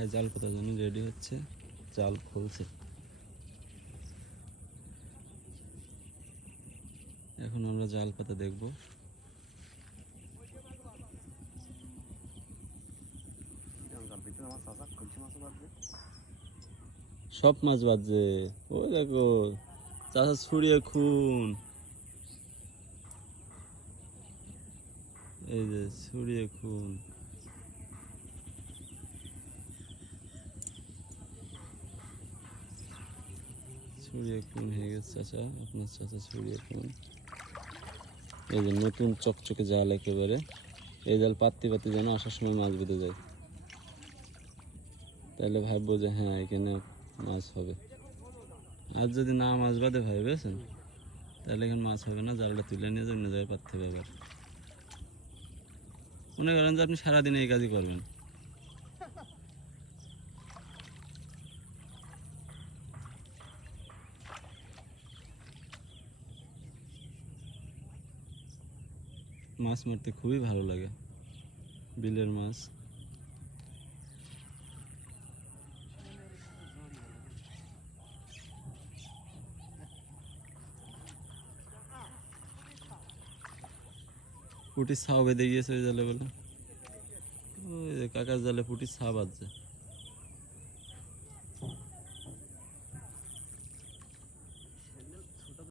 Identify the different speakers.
Speaker 1: ভাই জাল পাতার জন্য রেডি হচ্ছে। জাল খুলছে। এখন আমরা জাল পাতা দেখব। সব মাছ বাজছে। ওই দেখো, চাষা ছুড়িয়ে খুন। এই যে ছুড়িয়ে খুন। খুন হয়ে গেছে, চাচা। আপনার চাচা খুন। এই যে নতুন চকচকে জাল একেবারে। এই জাল পাত্তি পাততে যেন আসার সময় মাছ বেঁধে যায়। তাহলে ভাববো যে হ্যাঁ এখানে মাছ হবে। আর যদি না মাছ বাঁধে ভাই, বুঝেছেন? তাহলে এখানে মাছ হবে না, জালটা তুলে নিয়ে যাবেন জায়গায় পাততে হবে মনে করেন যে আপনি সারাদিন এই কাজই করবেন। মাছ মারতে খুবই ভালো লাগে। বিলের মাছ। পুটির ছাও বেঁধে গিয়েছে ওই জালে বলে। ওই যে কাকার জালে পুটির ছা বাজছে